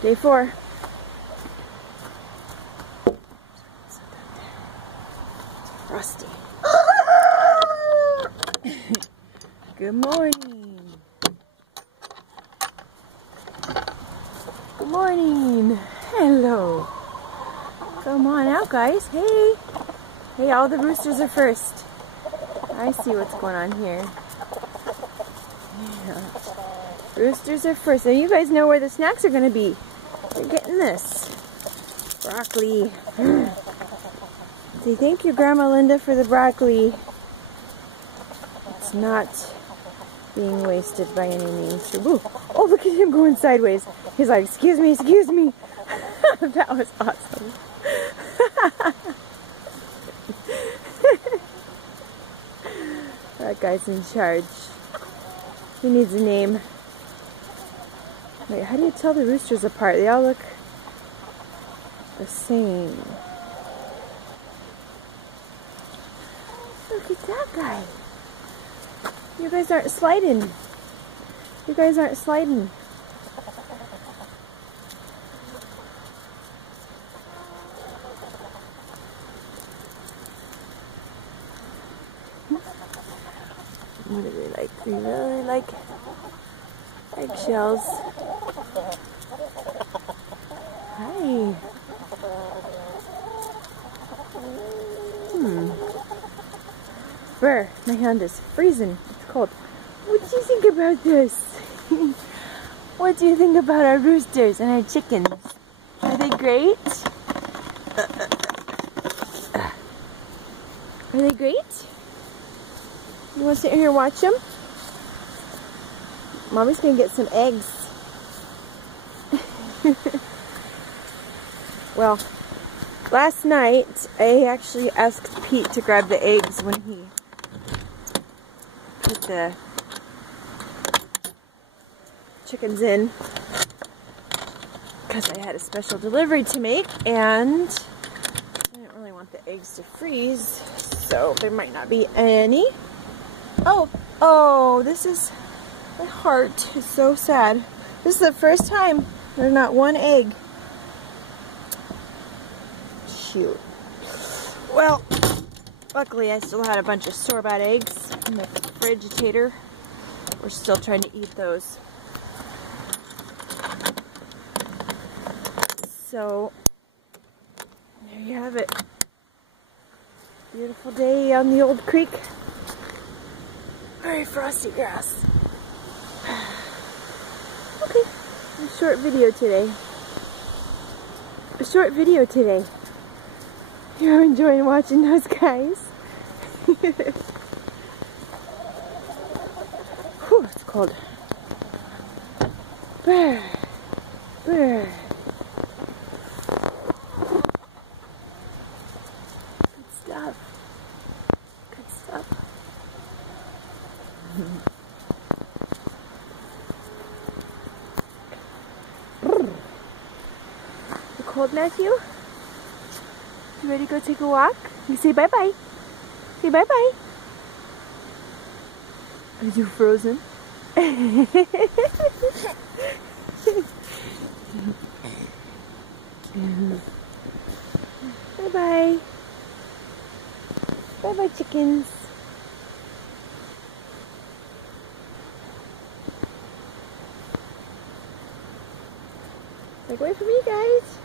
Day 4. Rusty. Good morning. Good morning. Hello. Come on out, guys. Hey. Hey, all the roosters are first. I see what's going on here. Yeah. Roosters are first. And you guys know where the snacks are going to be. You're getting this. Broccoli. Say thank you, Grandma Linda, for the broccoli. It's not being wasted by any means. Ooh. Oh, look at him going sideways. He's like, excuse me, excuse me. That was awesome. That guy's in charge. He needs a name. Wait, how do you tell the roosters apart? They all look the same. Look at that guy. You guys aren't sliding. You guys aren't sliding. What do they like? They really like eggshells. Hi. Brr, my hand is freezing. It's cold. What do you think about this? What do you think about our roosters and our chickens? Are they great? Are they great? You want to sit here and watch them? Mommy's going to get some eggs. Well, last night I actually asked Pete to grab the eggs when he put the chickens in, because I had a special delivery to make and I didn't really want the eggs to freeze, so there might not be any. Oh, this is, my heart is so sad. This is the first time there's not one egg. Shoot. Well, luckily I still had a bunch of store-bought eggs in the Frigitator. We're still trying to eat those. So, there you have it. Beautiful day on the old creek. Very frosty grass. Okay, a short video today. A short video today. You're enjoying watching those guys? Whew, it's cold. Brr. Brr. Good stuff. Good stuff. You cold, Matthew? You ready to go take a walk? You say bye-bye. Say bye-bye. Are you frozen? Bye-bye. Bye-bye, chickens. Like, wait for me, guys.